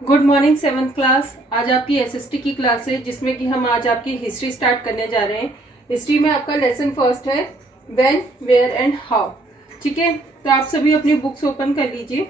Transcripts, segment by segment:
Good morning 7th class. आज आपकी SST की क्लास है जिसमें कि हम आज आपकी हिस्ट्री स्टार्ट करने जा रहे हैं। हिस्ट्री में आपका लेसन फर्स्ट है व्हेन, वेयर एंड हाउ। ठीक है, तो आप सभी अपनी बुक्स ओपन कर लीजिए।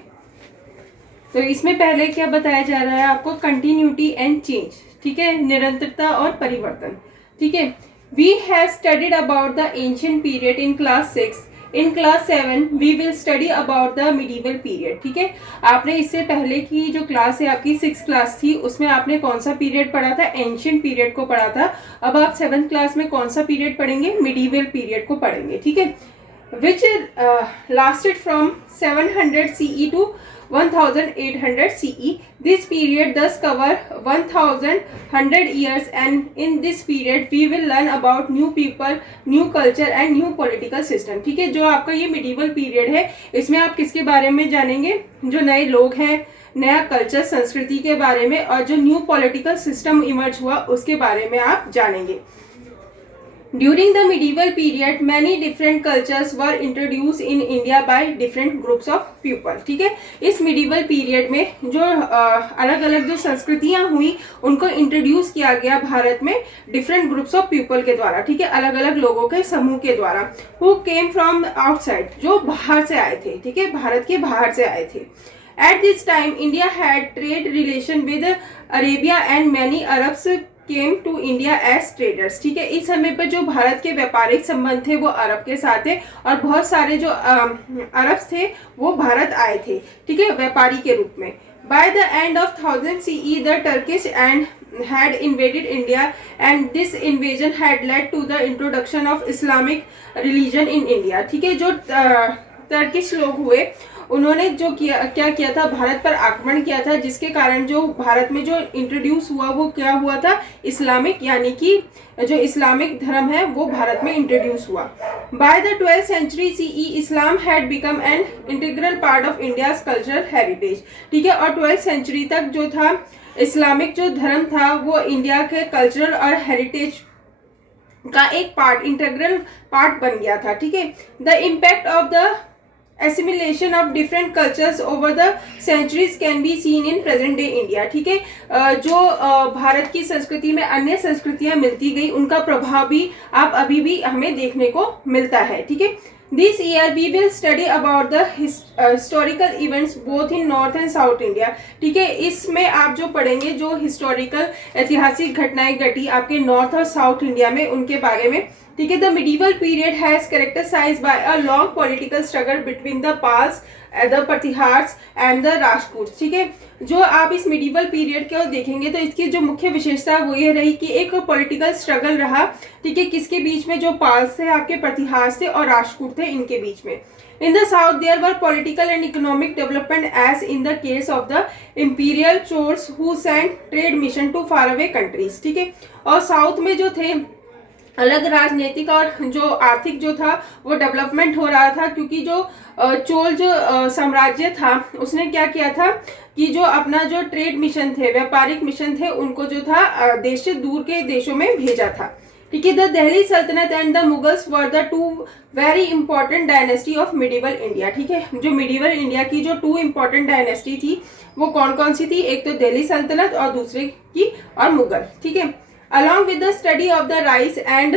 तो इसमें पहले क्या बताया जा रहा है आपको, कंटिन्यूटी एंड चेंज। ठीक है, निरंतरता और परिवर्तन। ठीक है, we have studied about the ancient period in class 6। In class 7 we will study about the medieval period. ठीक है, आपने इससे पहले की जो क्लास है आपकी 6th क्लास थी, उसमें आपने कौन सा पीरियड पढ़ा था? एंशिएंट पीरियड को पढ़ा था। अब आप 7th क्लास में कौन सा पीरियड पढ़ेंगे? मिडीवल पीरियड को पढ़ेंगे। ठीक है, which lasted from 700 CE to 1800 CE. This period thus cover 1100 years, and in this period we will learn about new people, new culture and new political system. ठीक है, जो आपका ये मिडीवल पीरियड है, इसमें आप किसके बारे में जानेंगे? जो नए लोग हैं, नया कल्चर, संस्कृति के बारे में, और जो न्यू पॉलिटिकल सिस्टम इमर्ज हुआ उसके बारे में आप जानेंगे। During the medieval period, many different cultures were introduced in India by different groups of people. ठीक है, इस medieval period में जो अलग अलग जो संस्कृतियां हुई उनको इंट्रोड्यूस किया गया भारत में different groups of people के द्वारा। ठीक है, अलग अलग लोगों के समूह के द्वारा। Who came from outside, जो बाहर से आए थे। ठीक है, भारत के बाहर से आए थे। At this time, India had trade relation with Arabia and many Arabs came to India as traders. ठीक है, इस समय पर जो भारत के व्यापारिक संबंध थे वो अरब के साथ थे, और बहुत सारे जो अरब्स थे वो भारत आए थे। ठीक है, व्यापारी के रूप में। By the end of 1000 CE the Turkish and had invaded India, and this invasion had led to the introduction of Islamic religion in India. ठीक है, जो टर्किश लोग हुए उन्होंने जो क्या किया था, भारत पर आक्रमण किया था, जिसके कारण जो भारत में जो इंट्रोड्यूस हुआ वो क्या हुआ था? इस्लामिक, यानी कि जो इस्लामिक धर्म है वो भारत में इंट्रोड्यूस हुआ। By the 12th century CE Islam had become an integral part of India's cultural heritage. ठीक है, और 12th century तक जो था इस्लामिक जो धर्म था वो इंडिया के कल्चरल और हेरिटेज का एक पार्ट, इंटीग्रल पार्ट बन गया था। ठीक है, the impact of the assimilation of different cultures over the centuries can be seen in present day India. ठीक है, जो भारत की संस्कृति में अन्य संस्कृतियां मिलती गई उनका प्रभाव भी आप अभी भी हमें देखने को मिलता है। ठीक है, This year we will study about the historical events both in North and South India. ठीक है, इसमें आप जो पढ़ेंगे जो हिस्टोरिकल ऐतिहासिक घटनाएं घटी आपके नॉर्थ और साउथ इंडिया में उनके बारे में। ठीक है, the medieval period has characterised by a long political struggle between the Palas, the Pratiharas and the Rajput. ठीक है, जो आप इस मिडीवल पीरियड को देखेंगे तो इसकी जो मुख्य विशेषता वो ये रही कि एक पॉलिटिकल स्ट्रगल रहा। ठीक है, किसके बीच में? जो पाल्स थे, आपके प्रतिहार्स थे और राजपूत थे, इनके बीच में। In the south there were political and economic development as in the case of the imperial chores who sent trade mission to faraway countries. ठीक है, और साउथ में जो थे अलग राजनीतिक और जो आर्थिक जो था वो डेवलपमेंट हो रहा था, क्योंकि जो चोल जो साम्राज्य था उसने क्या किया था कि जो अपना जो ट्रेड मिशन थे, व्यापारिक मिशन थे, उनको जो था देश से दूर के देशों में भेजा था। ठीक है, द दिल्ली सल्तनत and the Mughals were the two very important dynasty of medieval India. ठीक है, जो मिडीवल इंडिया की जो 2 इंपॉर्टेंट डायनेस्टी थी वो कौन कौन सी थी? एक तो दिल्ली सल्तनत और दूसरे की और मुगल। ठीक है, along with the study of the rise and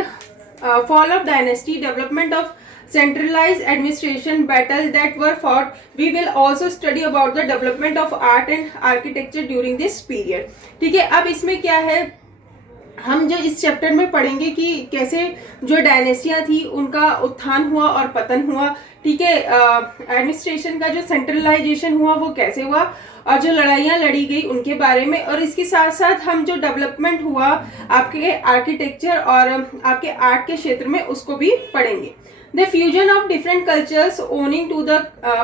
fall of dynasty, development of centralized administration, battle that were fought, we will also study about the development of art and architecture during this period. ठीक है, अब इसमें क्या है, हम जो इस chapter में पढ़ेंगे कि कैसे जो डायनेस्टियाँ थी उनका उत्थान हुआ और पतन हुआ। ठीक है, एडमिनिस्ट्रेशन का जो सेंट्रलाइजेशन हुआ वो कैसे हुआ, और जो लड़ाइयाँ लड़ी गई उनके बारे में, और इसके साथ साथ हम जो डेवलपमेंट हुआ आपके आर्किटेक्चर और आपके आर्ट के क्षेत्र में उसको भी पढ़ेंगे। The fusion of different cultures owing to the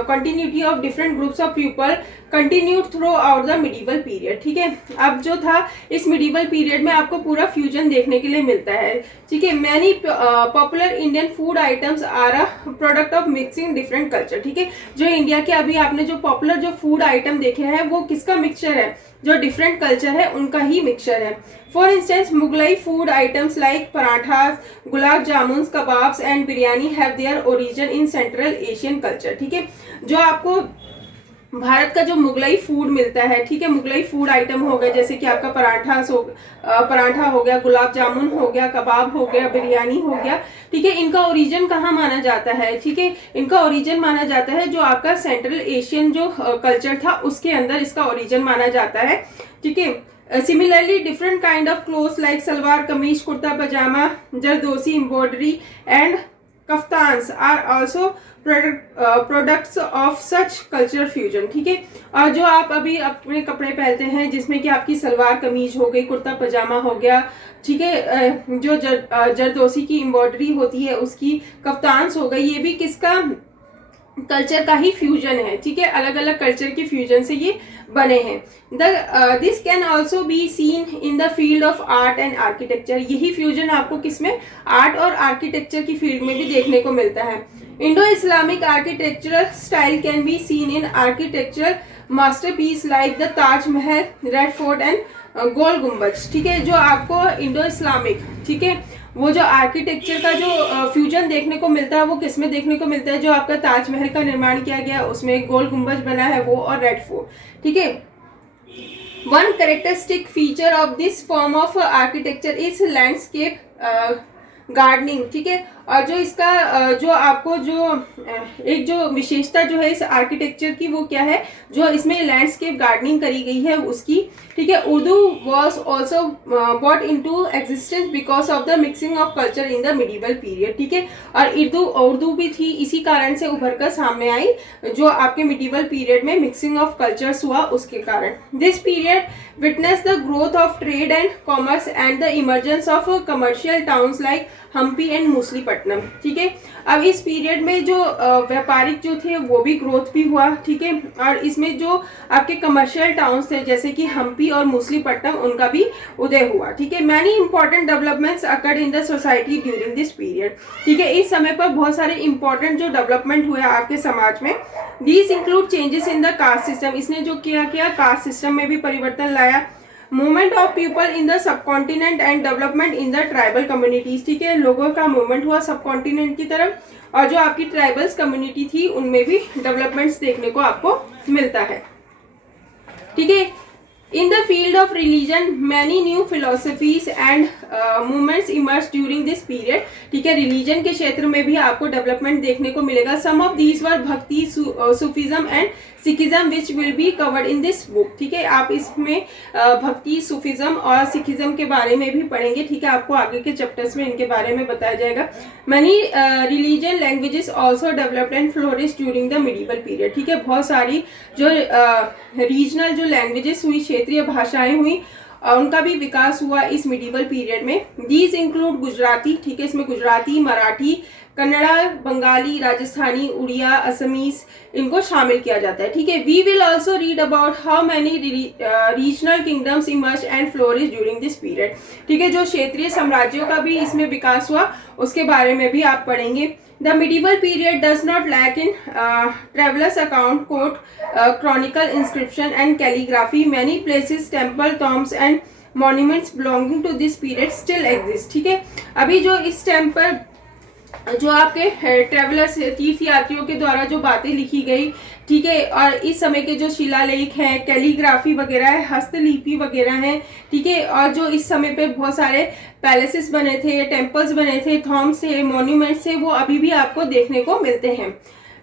continuity of different groups of people continued throughout the medieval period. ठीक है, अब जो था इस medieval period में आपको पूरा फ्यूजन देखने के लिए मिलता है। ठीक है, many popular Indian food items are a product of mixing different culture. ठीक है, जो इंडिया के अभी आपने जो पॉपुलर जो फूड आइटम देखे हैं वो किसका मिक्सचर है? जो डिफरेंट कल्चर है उनका ही मिक्सचर है। For instance Mughlai food items like parathas, gulab jamun, kebabs and biryani have their origin in central Asian culture. ठीक है, जो आपको भारत का जो मुगलई फूड मिलता है, ठीक है, मुगलई फूड आइटम हो गए जैसे कि आपका पराठा हो गया, गुलाब जामुन हो गया, कबाब हो गया, बिरयानी हो गया, ठीक है, इनका ओरिजिन कहाँ माना जाता है, ठीक है, इनका ओरिजिन माना जाता है जो आपका सेंट्रल एशियन जो कल्चर था उसके अंदर इसका ओरिजिन माना जाता है, ठीक है। Similarly different kind of clothes like salwar kameez, kurta pajama, zardozi, embroidery and kaftans are also products of such cultural fusion, ठीक है। और जो आप अभी अपने कपड़े पहनते हैं जिसमें कि आपकी सलवार कमीज हो गई, कुर्ता पजामा हो गया, ठीक है, जो जरदोसी की एम्ब्रॉयडरी होती है उसकी, कफ्तान्स हो गई, ये भी किसका कल्चर का ही फ्यूजन है, ठीक है, अलग अलग कल्चर के फ्यूजन से ये बने हैं। This can also be seen in the field of art and architecture, यही फ्यूजन आपको किसमें, आर्ट और आर्किटेक्चर की फील्ड में भी देखने को मिलता है। Indo Islamic architectural style can be seen in architectural masterpiece like the Taj Mahal, Red Fort and Gol Gumbaz, ठीक है, जो आपको इंडो इस्लामिक, ठीक है, वो जो आर्किटेक्चर का जो फ्यूजन देखने को मिलता है वो किसमें देखने को मिलता है, जो आपका ताजमहल का निर्माण किया गया उसमें गोल गुम्बज बना है वो, और रेड फोर्ट, ठीक है। One characteristic feature of this form of architecture is landscape gardening, ठीक है, और जो इसका जो आपको जो एक जो विशेषता जो है इस आर्किटेक्चर की वो क्या है, जो इसमें लैंडस्केप गार्डनिंग करी गई है उसकी, ठीक है। Urdu was also bought into existence because of the mixing of culture in the medieval period, ठीक है, और उर्दू भी थी इसी कारण से उभर कर सामने आई, जो आपके मिडिवल पीरियड में मिक्सिंग ऑफ कल्चर्स हुआ उसके कारण। This period witness the growth of trade and commerce and the emergence of commercial towns like Hampi and Masulipatnam, ठीक है। अब इस पीरियड में जो व्यापारिक जो थे वो भी ग्रोथ भी हुआ, ठीक है, और इसमें जो आपके कमर्शियल टाउन्स थे जैसे कि हम्पी और मूसलीपट्टनम उनका भी उदय हुआ, ठीक है। Many important developments occurred in the society during this period, ठीक है, इस समय पर बहुत सारे इंपॉर्टेंट जो डेवलपमेंट हुए आपके समाज में। These include changes in the caste system, इसने जो किया कास्ट सिस्टम में भी परिवर्तन लाया। Movement of people in the subcontinent and development in the tribal communities, ठीक है, लोगों का मूवमेंट हुआ सबकॉन्टिनेंट की तरफ, और जो आपकी ट्राइबल्स कम्युनिटी थी उनमें भी डेवलपमेंट्स देखने को आपको मिलता है, ठीक है। In the field of religion many new philosophies and movements emerge during this period, ठीक है, रिलीजन के क्षेत्र में भी आपको डेवलपमेंट देखने को मिलेगा। सम ऑफ दीज वर भक्ति, Sufism and Sikhism which will be covered in this book, ठीक है, आप इसमें भक्ति, सूफिज्म और सिखिज्म के बारे में भी पढ़ेंगे, ठीक है, आपको आगे के चैप्टर्स में इनके बारे में बताया जाएगा। Money religion languages also developed and flourish during the medieval period, ठीक है, बहुत सारी जो रीजनल जो लैंग्वेजेस हुई, क्षेत्रीय भाषाएं हुई, उनका भी विकास हुआ इस मिडिवल पीरियड में। दीज इंक्लूड गुजराती, ठीक है, इसमें गुजराती, मराठी, कन्नड़ा, बंगाली, राजस्थानी, उड़िया, असमीज, इनको शामिल किया जाता है, ठीक है। We will also read about how many regional kingdoms emerge and flourish during this period, ठीक है, जो क्षेत्रीय साम्राज्यों का भी इसमें विकास हुआ उसके बारे में भी आप पढ़ेंगे। The medieval period does not lack in travelers' account, quote, chronicle, inscription and calligraphy. Many places, temple, tombs and monuments belonging to this period still exist, ठीक है। अभी जो इस टाइम पर जो आपके ट्रेवलर्स, तीर्थ यात्रियों के द्वारा जो बातें लिखी गई, ठीक है, और इस समय के जो शिलालेख हैं, कैलीग्राफी वगैरह है, हस्तलिपि वगैरह हैं, ठीक है, और जो इस समय पे बहुत सारे पैलेसेस बने थे, टेम्पल्स बने थे, थॉम्स थे, मॉन्यूमेंट्स थे, वो अभी भी आपको देखने को मिलते हैं।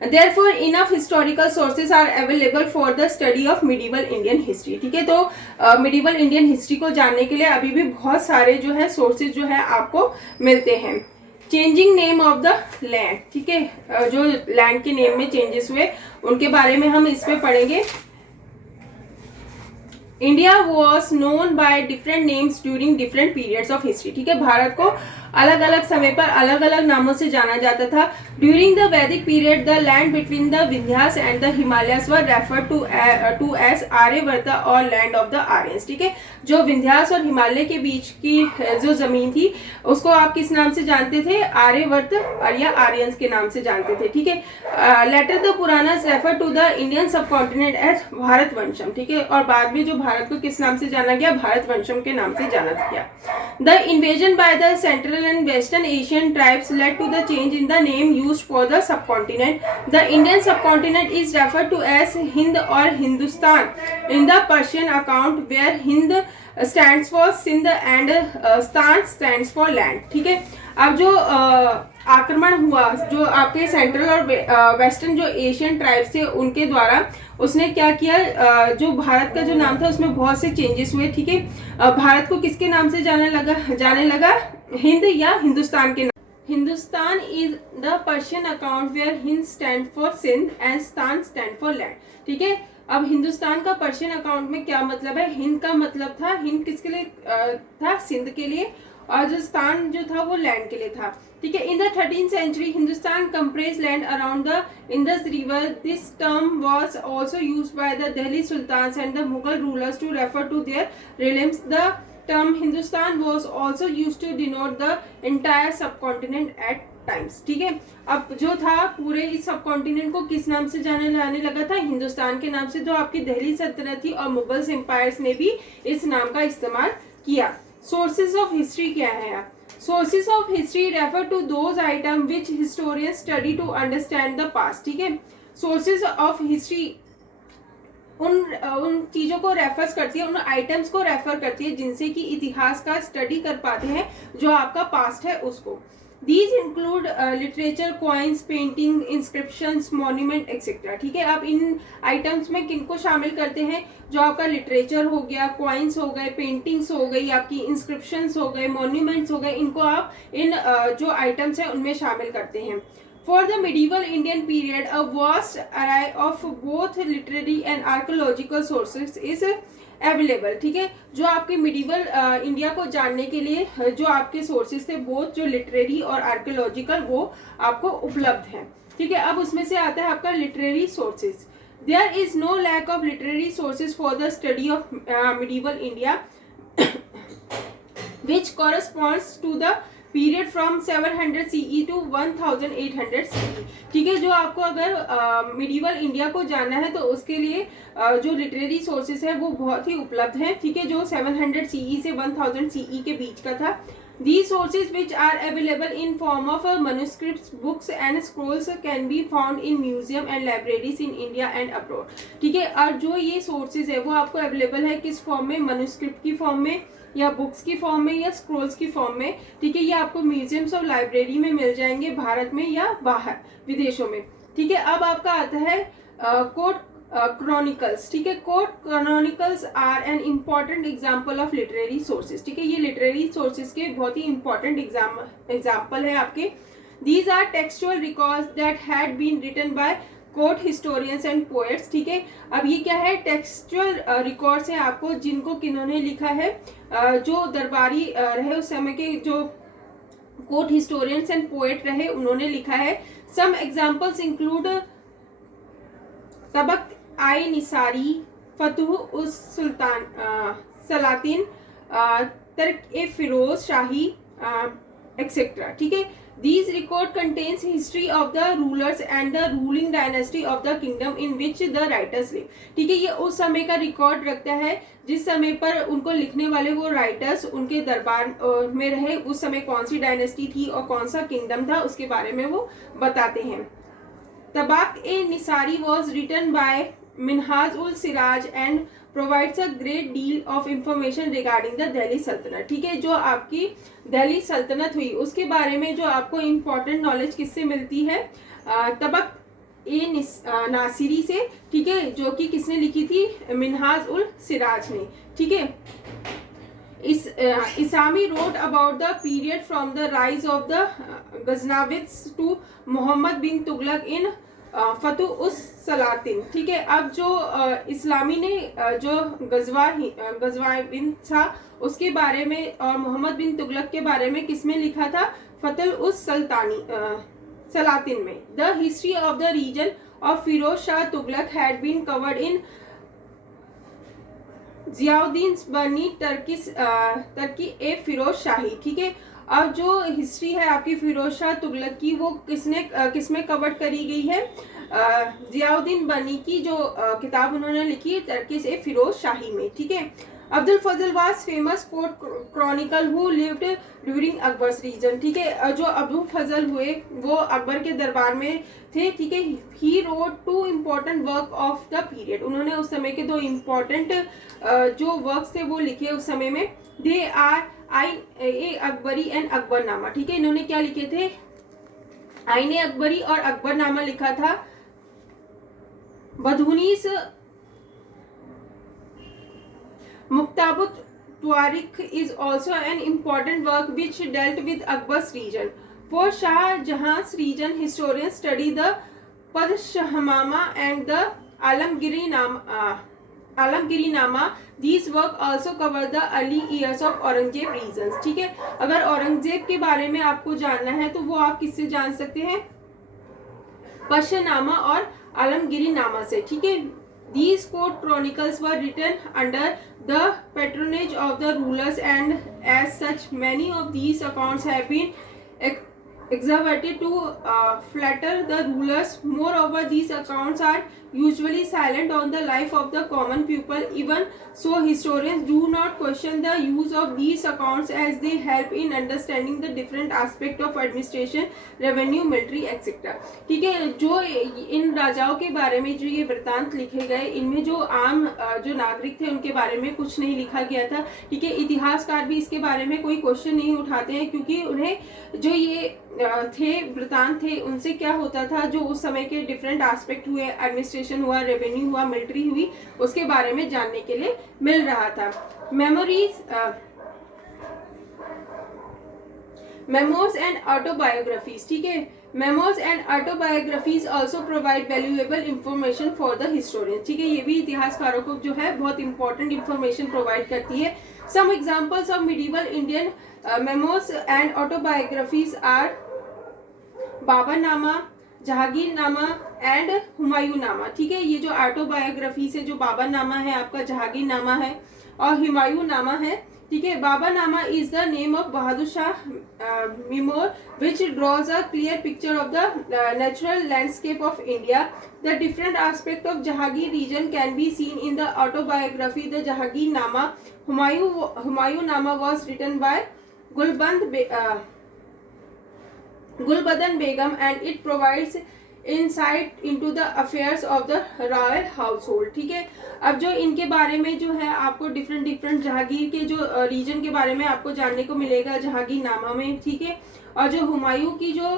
Therefore, enough historical sources are available for the study of medieval Indian history, ठीक है, तो medieval Indian history को जानने के लिए अभी भी बहुत सारे जो है सोर्सेज जो है आपको मिलते हैं। Changing name of the land, ठीक है, जो लैंड के नेम में चेंजेस हुए उनके बारे में हम इसमें पढ़ेंगे। India was known by different names during different periods of history, ठीक है, भारत को अलग अलग समय पर अलग अलग नामों से जाना जाता था। During the Vedic period the land between the Vindhyas and the Himalayas were referred to as Aryavarta or land of the Aryans, ठीक है, जो विंध्यास और हिमालय के बीच की जो जमीन थी उसको आप किस नाम से जानते थे, आर्यवर्त और या आर्यंस के नाम से जानते थे, ठीक है। Later the Puranas refer to the Indian subcontinent as Bharatvarsham, ठीक है, और बाद में जो भारत को किस नाम से जाना गया, भारतवंशम के नाम से जाना गया। The invasion by the central Central and Western Asian tribes led to the change in the name used for the subcontinent. The Indian subcontinent is referred to as Hind or Hindustan in the Persian account, where Hind stands for Sindh and Stan stands for land. ठीक है, अब जो आक्रमण हुआ जो आपके central और western जो एशियन ट्राइब्स थे उनके द्वारा, उसने क्या किया, जो भारत का जो नाम था उसमें बहुत से चेंजेस हुए. ठीक है, भारत को किसके नाम से जाने लगा हिंद या हिंदुस्तान के नाम. Hindustan is the Persian account where Hind stand for Sindh and stan stand for land. ठीक है, अब हिंदुस्तान का पर्शियन अकाउंट में क्या मतलब है, हिंद का मतलब था, हिंद किसके लिए था, सिंध के लिए, और जो स्थान जो था वो लैंड के लिए था. ठीक है, in the 13th century Hindustan comprise land around the Indus river. This term was also used by the Delhi sultans and the Mughal rulers to refer to their realms. The term Hindustan was also used to denote the entire subcontinent at times. ठीक है, अब जो था पूरे इस subcontinent को किस नाम से जाने लगा था, हिंदुस्तान के नाम से, जो आपकी दिल्ली सल्तनत थी और मुगल्स एम्पायर्स ने भी इस नाम का इस्तेमाल किया. सोर्सेज ऑफ हिस्ट्री क्या है आप, sources of history refer to those item which historian study to understand the past. ठीक है, सोर्सेज ऑफ हिस्ट्री उन चीज़ों को रेफर्स करती है, उन आइटम्स को रेफर करती है जिनसे कि इतिहास का स्टडी कर पाते हैं जो आपका पास्ट है उसको. These include literature, coins, painting, inscriptions, monument, etc. ठीक है, अब इन आइटम्स में किनको शामिल करते हैं, जो आपका लिटरेचर हो गया, कॉइन्स हो गए, पेंटिंग्स हो गई, आपकी इंस्क्रिप्शंस हो गए, मॉन्यूमेंट्स हो गए, इनको आप इन जो आइटम्स हैं उनमें शामिल करते हैं. For the medieval Indian period, a vast array of both literary and archaeological sources is available. ठीक है, जो आपके मिडिवल इंडिया को जानने के लिए जो आपके सोर्सेज थे, बोथ जो लिटरेरी और आर्कियोलॉजिकल, वो आपको उपलब्ध हैं. ठीक है, अब उसमें से आता है आपका literary sources. There is no lack of literary sources for the study of medieval India which corresponds to the period from 700 CE to 1800 CE. ठीक है, जो आपको अगर मिडिवल इंडिया को जानना है तो उसके लिए जो लिटरेरी सोर्सेज है वो बहुत ही उपलब्ध हैं. ठीक है, जो 700 CE से 1000 CE के बीच का था. These sources which are available in form of manuscripts, books and scrolls can be found in museum and libraries in India and abroad. ठीक है, और जो ये सोर्सेज है वो आपको अवेलेबल है किस फॉर्म में, मनुस्क्रिप्ट की फॉर्म में या बुक्स की फॉर्म में या स्क्रोल्स की फॉर्म में. ठीक है, ये आपको म्यूजियम्स और लाइब्रेरी में मिल जाएंगे, भारत में या बाहर विदेशों में. ठीक है, अब आपका आता है कोर्ट क्रॉनिकल्स. ठीक है, court chronicles are an important example of literary sources. ठीक है, ये लिटरेरी सोर्सेज के बहुत ही इंपॉर्टेंट एग्जाम्पल है आपके. These are textual records that had been written by court historians and poets. ठीक है, अब ये क्या है, टेक्सचुअल रिकॉर्ड्स हैं आपको जिनको किन्होंने लिखा है, जो दरबारी रहे उस समय के, जो कोर्ट हिस्टोरियंस एंड पोएट रहे, उन्होंने लिखा है. सम एग्जांपल्स इंक्लूड तबक आई निसारी, फतुह उस सुल्तान सलातिन, तर्क ए फिरोज शाही एक्सेट्रा. ठीक है, These record contains history of the rulers and the ruling dynasty of the kingdom in which the writers live. ठीक है, ये उस समय का रिकॉर्ड रखता है जिस समय पर उनको लिखने वाले वो राइटर्स उनके दरबार में रहे, उस समय कौन सी डायनेस्टी थी और कौन सा किंगडम था, उसके बारे में वो बताते हैं. Tabaqat i Nasiri was written by Minhaj ul Siraj and provides a great deal of information regarding the Delhi sultanate. ठीक है, जो आपकी दिल्ली सल्तनत हुई उसके बारे में जो आपको इम्पोर्टेंट नॉलेज किससे मिलती है, तबक ए नासिरी से. ठीक है, जो कि किसने लिखी थी, मिनहाज उल सिराज ने. ठीक है, Isami wrote about the period from the rise of the Ghaznavids to Mohammad bin Tughlaq in Futuh us Salatin. ठीक है, अब जो इस्लामी ने जो गजवाबिन था उसके बारे में और मोहम्मद बिन तुगलक के बारे में किसमें लिखा था, फतुह उस सलातिन में. The history of the region of Firoz Shah Tughlaq had been covered in Ziauddin Barani टर्की ए फिरोज शाही. ठीक है, अब जो हिस्ट्री है आपकी फिरोज शाह तुगलक की वो किसमें कवर करी गई है, जियाउद्दीन बनी की जो किताब उन्होंने लिखी है टर्की से फिरोज शाही में. ठीक है, Abdul Fazal was famous court chronicle who lived during Akbar's reign. ठीक है, जो अब्दुल फजल हुए वो अकबर के दरबार में थे। ठीक है, he wrote 2 important work of the period. उन्होंने उस समय के 2 इम्पोर्टेंट जो वर्क्स थे वो लिखे उस समय में। They are I Akbari and Akbarnama. ठीक है, इन्होंने क्या लिखे थे, आईने अकबरी और अकबरनामा लिखा था। बधूनीस मुक्ताबुत Tariq is also an important work which dealt with Akbar's region. For Shah Jahan's region, historians study the Padshahmama and the Alamgiri-nama. These work also cover the early years of Aurangzeb regions. ठीक है, अगर औरंगजेब के बारे में आपको जानना है तो वो आप किससे जान सकते हैं, पशनामा और आलमगिरी नामा से। ठीक है, these court chronicles were written under the patronage of the rulers and as such many of these accounts have been exaggerated to flatter the rulers. Moreover, these accounts are usually silent on the life of the common people. Even so, historians do not question the use of these accounts as they help in understanding the different aspects of administration, revenue, military, etc. ठीक है, जो इन राजाओं के बारे में जो ये वृत्तांत लिखे गए, इनमें जो आम जो नागरिक थे उनके बारे में कुछ नहीं लिखा गया था। ठीक है, इतिहासकार भी इसके बारे में कोई क्वेश्चन नहीं उठाते हैं, क्योंकि उन्हें जो ये थे वृत्तांत थे उनसे क्या होता था, जो उस समय के डिफरेंट एस्पेक्ट हुए, एडमिनिस्ट्रेशन हुआ, रेवेन्यू हुआ, मिलिट्री हुई, उसके बारे में जानने के लिए मिल रहा था। Memos and autobiographies. ठीक है, memos and autobiographies also provide valuable information for the historian. ठीक है, ये भी इतिहासकारों को जो है बहुत इंपॉर्टेंट इंफॉर्मेशन प्रोवाइड करती है। Some examples of medieval Indian memoirs and autobiographies are Baburnama, Jahangirnama and Humayunnama. ठीक है, ये जो ऑटोबायोग्राफी से जो बाबरनामा है, आपका जहांगीरनामा है और हुमायूंनामा है। ठीक है, Baburnama is the name of Bahadur Shah memoir which draws a clear picture of the natural landscape of India. The different aspect of Jahangir reign can be seen in the autobiography the Jahangirnama. Humayunnama was written by Gulbadan Begum and it provides insight into the affairs of the royal household. ठीक है, अब जो इनके बारे में जो है आपको डिफरेंट जहांगीर के जो रीजन के बारे में आपको जानने को मिलेगा जहांगीरनामा में। ठीक है, और जो हुमायूं की जो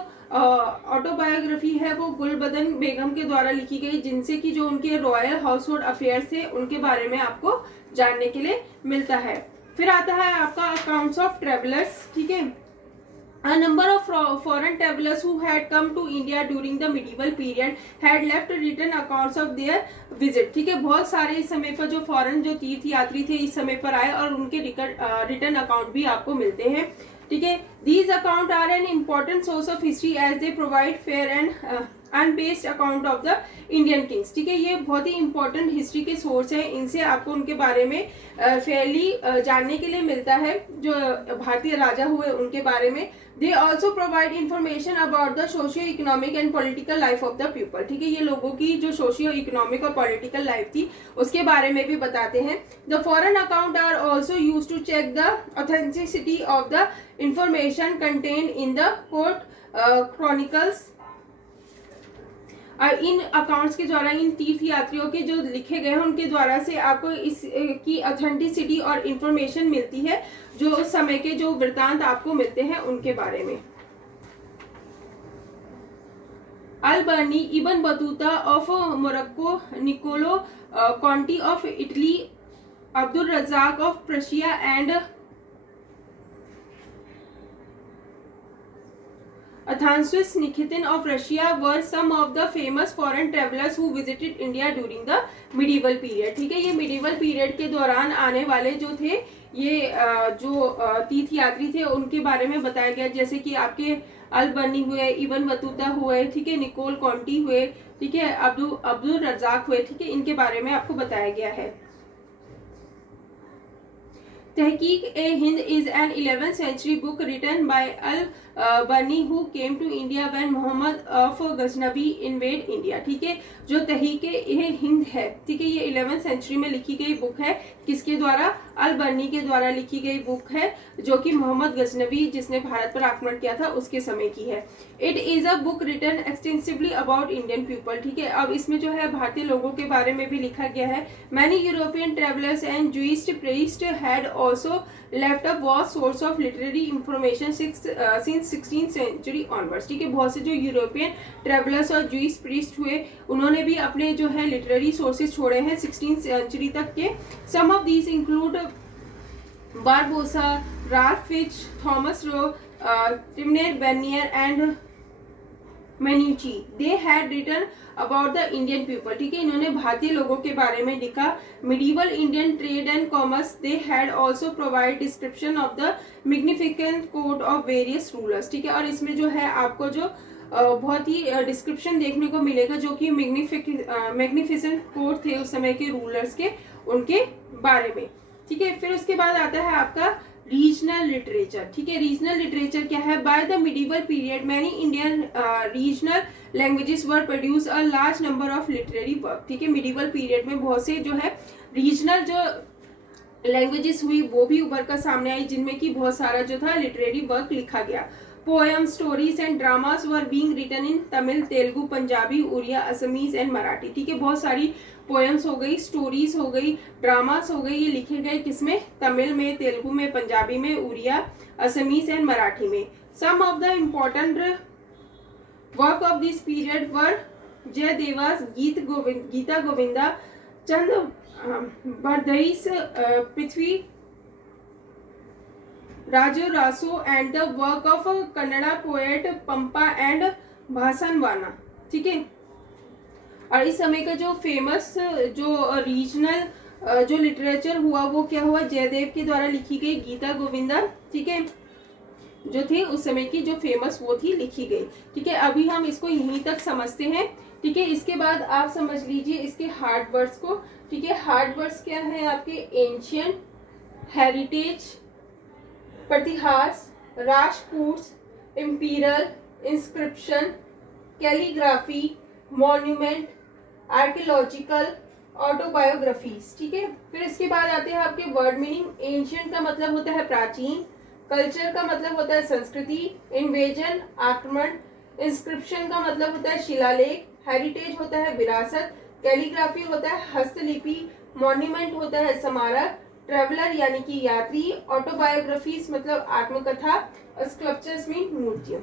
ऑटोबायोग्राफी है वो गुलबदन बेगम के द्वारा लिखी गई, जिनसे कि जो उनके रॉयल हाउस होल्ड अफेयर्स थे उनके बारे में आपको जानने के लिए मिलता है। फिर आता है आपका अकाउंट्स ऑफ ट्रेवलर्स। ठीक है, A number of foreign travelers who had come to India during the medieval period had left written accounts of their visit. ठीक है, बहुत सारे इस समय पर जो फॉरेन जो तीर्थ यात्री थे इस समय पर आए और उनके रिटर्न अकाउंट भी आपको मिलते हैं। ठीक है, these account are an important source of history as they provide fair and unbiased account of the Indian kings. ठीक है, ये बहुत ही इंपॉर्टेंट हिस्ट्री के सोर्स हैं, इनसे आपको उनके बारे में फेयरली जानने के लिए मिलता है, जो भारतीय राजा हुए उनके बारे में। They also provide information about the socio economic and political life of the people. ठीक है, ये लोगों की जो सोशियो इकोनॉमिक और पॉलिटिकल लाइफ थी उसके बारे में भी बताते हैं। The foreign account are also use to check the authenticity of the information contained in the court chronicles. इन अकाउंट्स के द्वारा इन तीर्थ यात्रियों के जो लिखे गए हैं उनके द्वारा से आपको इसकी ऑथेंटिसिटी और इंफॉर्मेशन मिलती है, जो उस समय के जो वृत्तांत आपको मिलते हैं उनके बारे में। Al Barni, Ibn Battuta of Morocco, Niccolo Conti of Italy, Abdul Razzaq of Persia and Athanasius Nikitin of Russia were some of the famous foreign travelers who visited India during the medieval period. ठीक है, ये medieval period के दौरान आने वाले जो थे ये जो तीर्थ यात्री थे उनके बारे में बताया गया, जैसे कि आपके अल-बर्नी हुए, इब्न बतूता हुए, ठीक है, निकोल कॉन्टी हुए, ठीक है, अब्दुल रज़ाक हुए। ठीक है, इनके बारे में आपको बताया गया है। Tahqiq i Hind is an 11th century book written by al-Bani who came to India when Muhammad of Ghaznavi invade India। ठीक है, जो तहकीक ए हिंद है, ठीक है, ये 11th century में लिखी गई बुक है। किसके द्वारा? अल-बनी के द्वारा लिखी गई बुक है, जो कि मोहम्मद गजनवी, जिसने भारत पर आक्रमण किया था, उसके समय की है। It is a book written extensively about Indian people. ठीक है, अब इसमें जो है भारतीय लोगों के बारे में भी लिखा गया है। Many European travellers and Jewish priest had also left a vast source of literary information since 16th century onwards। ठीक है, बहुत से जो यूरोपियन ट्रेवलर्स और जूइश प्रीस्ट हुए, उन्होंने भी अपने जो है लिटरेरी सोर्सेज छोड़े हैं 16th सेंचुरी तक के। Some of these include Barbosa, Ralph Fitch, Thomas Roe, Tavernier Bernier and Manucci. They had written about the Indian people. ठीक है, इन्होंने भारतीय लोगों के बारे में लिखा। Medieval Indian trade and commerce. They had also provide description of the magnificent court of various rulers. ठीक है, और इसमें जो है आपको जो बहुत ही डिस्क्रिप्शन देखने को मिलेगा, जो कि मैग्निफिसेंट कोड थे उस समय के रूलर्स के, उनके बारे में। ठीक है, फिर उसके बाद आता है आपका रीजनल लिटरेचर। ठीक है, रीजनल लिटरेचर क्या है? By the medieval period many Indian regional languages were produce a large number of literary work. ठीक है, मिडीवल पीरियड में बहुत से जो है रीजनल जो लैंग्वेजेस हुई वो भी उभर कर सामने आई, जिनमें की बहुत सारा जो था लिटरेरी वर्क लिखा गया। Poem, stories and dramas were being written in Tamil, Telugu, Punjabi, Oriya, Assamese and Marathi. ठीक है, बहुत सारी पोएम्स हो गई, स्टोरीज हो गई, ड्रामास हो गई, ये लिखे गए किसमें? तमिल में, तेलुगु में, पंजाबी में, उड़िया, असमीज एंड मराठी में। Some of the important work of this period were Jayadeva's, Gita Govinda, Chand Bardai's, Prithvi Raj Raso and the work of Kannada poet Pampa and Basavanna. ठीक है, और इस समय का जो फेमस जो रीजनल जो लिटरेचर हुआ वो क्या हुआ? जयदेव के द्वारा लिखी गई गीता गोविंदा, ठीक है, जो थी उस समय की जो फेमस वो थी, लिखी गई। ठीक है, अभी हम इसको यहीं तक समझते हैं। ठीक है, इसके बाद आप समझ लीजिए इसके हार्ड वर्ड्स को। ठीक है, हार्ड वर्ड्स क्या है आपके? एंशियंट, हेरिटेज, प्रतिहास, Rajputs, imperial, inscription, calligraphy, monument, archaeological, autobiographies. ठीक है, फिर इसके बाद आते हैं आपके वर्ड मीनिंग। एंशियंट का मतलब होता है प्राचीन, कल्चर का मतलब होता है संस्कृति, इन्वेजन आक्रमण, इंस्क्रिप्शन का मतलब होता है शिलालेख, हेरिटेज होता है विरासत, कैलीग्राफी होता है हस्तलिपि, मॉन्यूमेंट होता है स्मारक, ट्रेवलर यानी कि यात्री, ऑटोबायोग्राफीज मतलब आत्मकथा, स्कल्पचर्स मीन मूर्तियां।